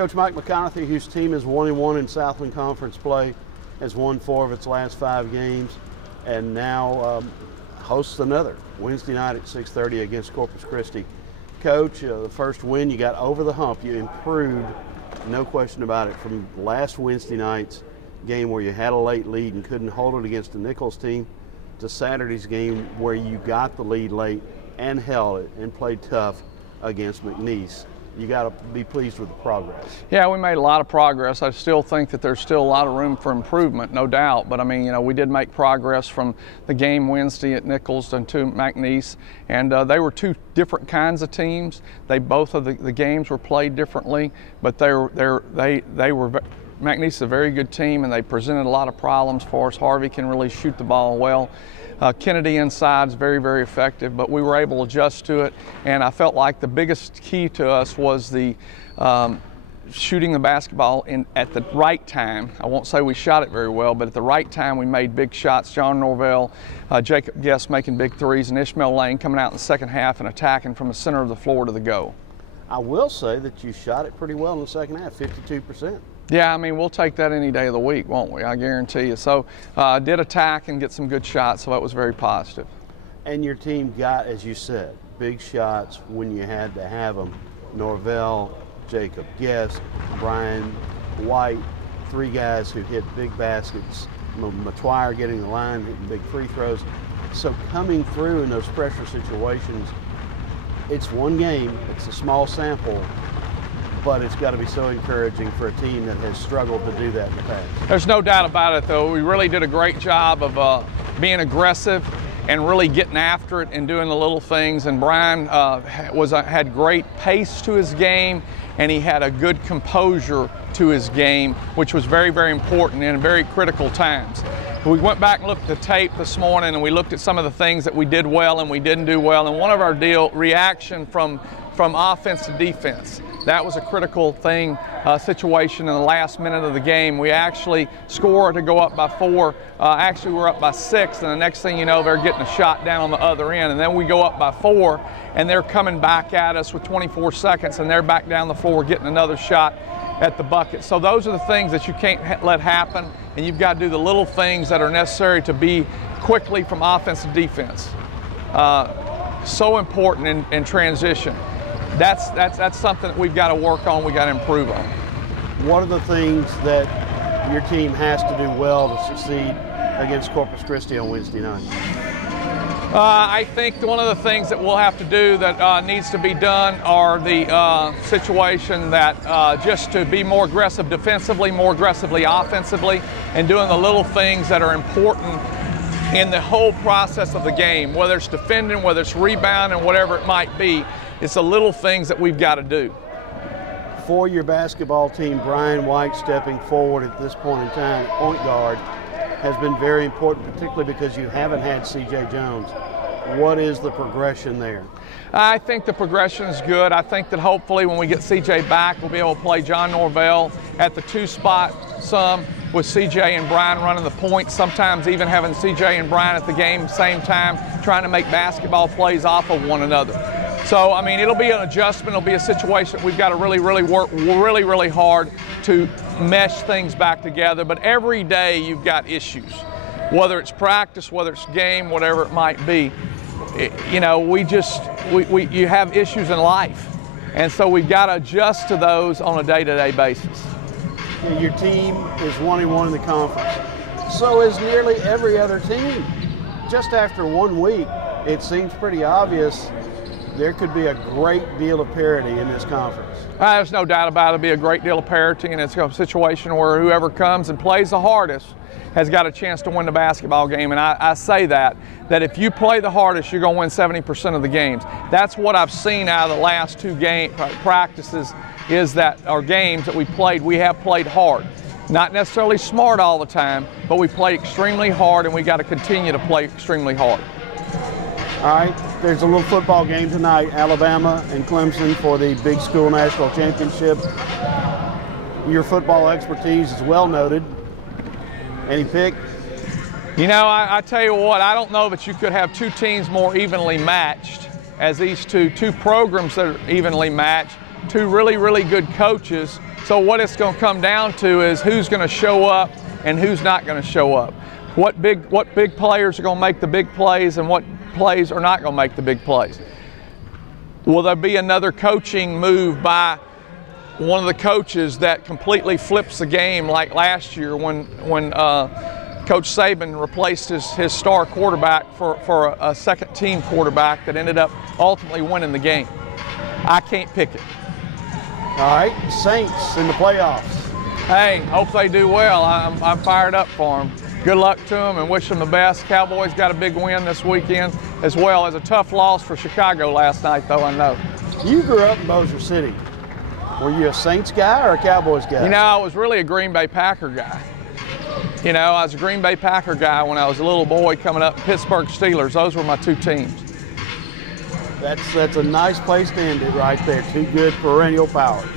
Coach Mike McConathy, whose team is 1-1 in Southland Conference play, has won 4 of its last 5 games, and now hosts another Wednesday night at 6:30 against Corpus Christi. Coach, the first win, you got over the hump. You improved, no question about it, from last Wednesday night's game where you had a late lead and couldn't hold it against the Nichols team to Saturday's game where you got the lead late and held it and played tough against McNeese. You got to be pleased with the progress. Yeah, we made a lot of progress. I still think that there's still a lot of room for improvement, no doubt. But I mean, you know, we did make progress from the game Wednesday at Nichols and to McNeese, and they were 2 different kinds of teams. Both of the games were played differently, but they were McNeese is a very good team, and they presented a lot of problems for us. Harvey can really shoot the ball well. Kennedy inside is very, very effective, but we were able to adjust to it, and I felt like the biggest key to us was the shooting the basketball at the right time. I won't say we shot it very well, but at the right time we made big shots. John Norvell, Jacob Guest making big threes, and Ishmael Lane coming out in the second half and attacking from the center of the floor to the goal. I will say that you shot it pretty well in the second half, 52%. Yeah, I mean, we'll take that any day of the week, won't we? I guarantee you. So did attack and get some good shots, so that was very positive. And your team got, as you said, big shots when you had to have them. Norvell, Jacob Guest, Brian White, 3 guys who hit big baskets. Matwire getting the line, hitting big free throws. So coming through in those pressure situations, it's one game, it's a small sample, but it's got to be so encouraging for a team that has struggled to do that in the past. There's no doubt about it, though. We really did a great job of being aggressive and really getting after it and doing the little things. And Brian had great pace to his game, and he had a good composure to his game, which was very, very important in very critical times. We went back and looked at the tape this morning, and we looked at some of the things that we did well and we didn't do well. And one of our reaction from offense to defense. That was a critical situation in the last minute of the game. We actually scored to go up by 4. Actually, we're up by 6, and the next thing you know, they're getting a shot down on the other end. And then we go up by 4, and they're coming back at us with 24 seconds, and they're back down the floor getting another shot at the bucket. So those are the things that you can't let happen, and you've got to do the little things that are necessary to be quickly from offense to defense. So important in transition. That's something that we've got to work on, we've got to improve on. What are the things that your team has to do well to succeed against Corpus Christi on Wednesday night? I think one of the things that we'll have to do that needs to be done are the situation that just to be more aggressive defensively, more aggressively offensively, and doing the little things that are important in the whole process of the game, whether it's defending, whether it's rebounding, whatever it might be. It's the little things that we've got to do. For your basketball team, Brian White stepping forward at this point in time, point guard, has been very important, particularly because you haven't had C.J. Jones. What is the progression there? I think the progression is good. I think that hopefully when we get C.J. back, we'll be able to play John Norvell at the 2 spot some, with C.J. and Brian running the point, sometimes even having C.J. and Brian at the game same time, trying to make basketball plays off of one another. So, I mean, it'll be an adjustment. It'll be a situation we've got to really, really work really hard to mesh things back together. But every day you've got issues, whether it's practice, whether it's game, whatever it might be. You know, you have issues in life. And so we've got to adjust to those on a day-to-day basis. Your team is 1-1 in the conference. So is nearly every other team. Just after 1 week, it seems pretty obvious there could be a great deal of parity in this conference. There's no doubt about it. It'll be a great deal of parity, and it's a situation where whoever comes and plays the hardest has got a chance to win the basketball game. And I say that if you play the hardest, you're going to win 70% of the games. That's what I've seen out of the last 2 practices, is that our games that we have played hard. Not necessarily smart all the time, but we play extremely hard, and we got to continue to play extremely hard. All right, there's a little football game tonight, Alabama and Clemson for the Big School National Championship. Your football expertise is well noted. Any pick? You know, I tell you what, I don't know that you could have 2 teams more evenly matched as these two programs that are evenly matched. two really, really good coaches. So what it's going to come down to is who's going to show up and who's not going to show up. What big players are going to make the big plays and what plays are not going to make the big plays. Will there be another coaching move by one of the coaches that completely flips the game like last year when Coach Saban replaced his star quarterback for a second team quarterback that ended up ultimately winning the game? I can't pick it. All right, Saints in the playoffs. Hey, hope they do well. I'm fired up for them. Good luck to them and wish them the best. Cowboys got a big win this weekend as well as a tough loss for Chicago last night, though, I know. You grew up in Bossier City. Were you a Saints guy or a Cowboys guy? You know, I was really a Green Bay Packer guy. You know, I was a Green Bay Packer guy when I was a little boy coming up. Pittsburgh Steelers, those were my two teams. That's a nice place to end it right there. Two good perennial powers.